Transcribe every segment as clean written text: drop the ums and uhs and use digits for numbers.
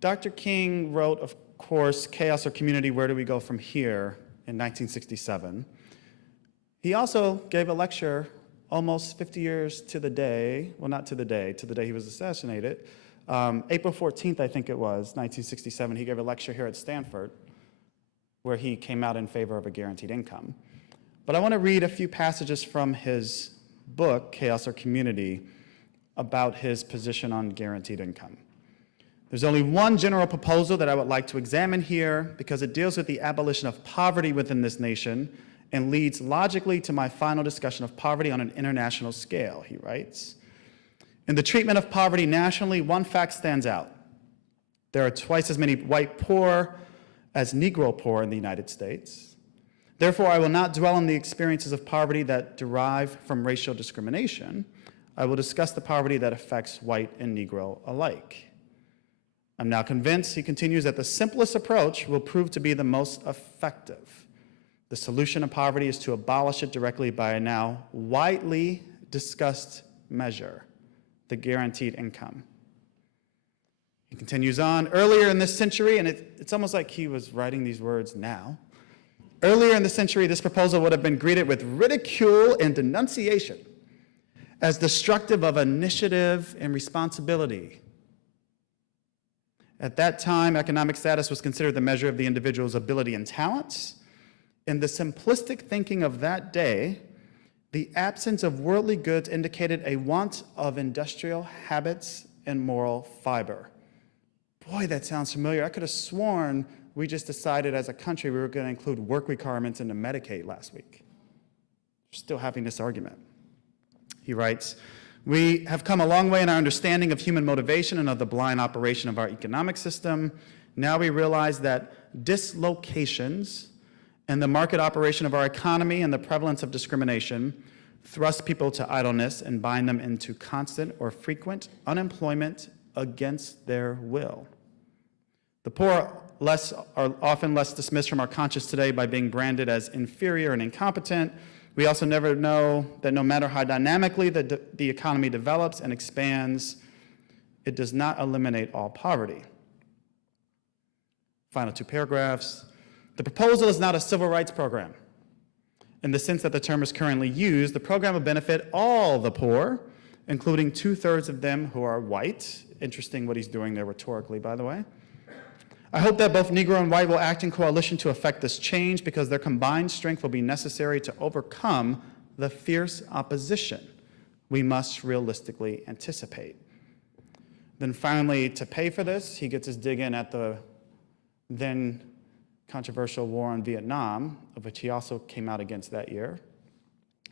Dr. King wrote, of course, Chaos or Community, Where Do We Go From Here in 1967. He also gave a lecture almost 50 years to the day, well, not to the day he was assassinated. April 14th, I think it was, 1967, he gave a lecture here at Stanford where he came out in favor of a guaranteed income. But I want to read a few passages from his book, Chaos or Community, about his position on guaranteed income. There's only one general proposal that I would like to examine here because it deals with the abolition of poverty within this nation and leads logically to my final discussion of poverty on an international scale, he writes. In the treatment of poverty nationally, one fact stands out. There are twice as many white poor as Negro poor in the United States. Therefore, I will not dwell on the experiences of poverty that derive from racial discrimination. I will discuss the poverty that affects white and Negro alike. I'm now convinced, he continues, that the simplest approach will prove to be the most effective. The solution of poverty is to abolish it directly by a now widely discussed measure, the guaranteed income. He continues on, earlier in this century, and it's almost like he was writing these words now. Earlier in the century, this proposal would have been greeted with ridicule and denunciation as destructive of initiative and responsibility. At that time, economic status was considered the measure of the individual's ability and talents. In the simplistic thinking of that day, the absence of worldly goods indicated a want of industrial habits and moral fiber. Boy, that sounds familiar. I could have sworn we just decided as a country we were going to include work requirements into Medicaid last week. We're still having this argument. He writes, we have come a long way in our understanding of human motivation and of the blind operation of our economic system. Now we realize that dislocations in the market operation of our economy and the prevalence of discrimination thrust people to idleness and bind them into constant or frequent unemployment against their will. The poor are often less dismissed from our conscience today by being branded as inferior and incompetent. We also never know that no matter how dynamically the economy develops and expands, it does not eliminate all poverty. Final two paragraphs. The proposal is not a civil rights program. In the sense that the term is currently used, the program will benefit all the poor, including 2/3 of them who are white. Interesting what he's doing there rhetorically, by the way. I hope that both Negro and white will act in coalition to effect this change because their combined strength will be necessary to overcome the fierce opposition we must realistically anticipate. Then finally, to pay for this, he gets his dig in at the then controversial war in Vietnam, of which he also came out against that year.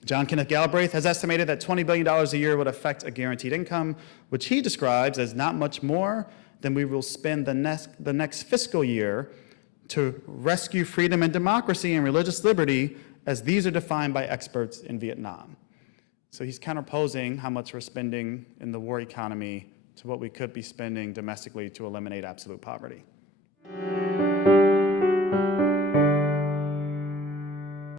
John Kenneth Galbraith has estimated that $20 billion a year would affect a guaranteed income, which he describes as not much more than we will spend the next fiscal year to rescue freedom and democracy and religious liberty as these are defined by experts in Vietnam. So he's counterposing how much we're spending in the war economy to what we could be spending domestically to eliminate absolute poverty.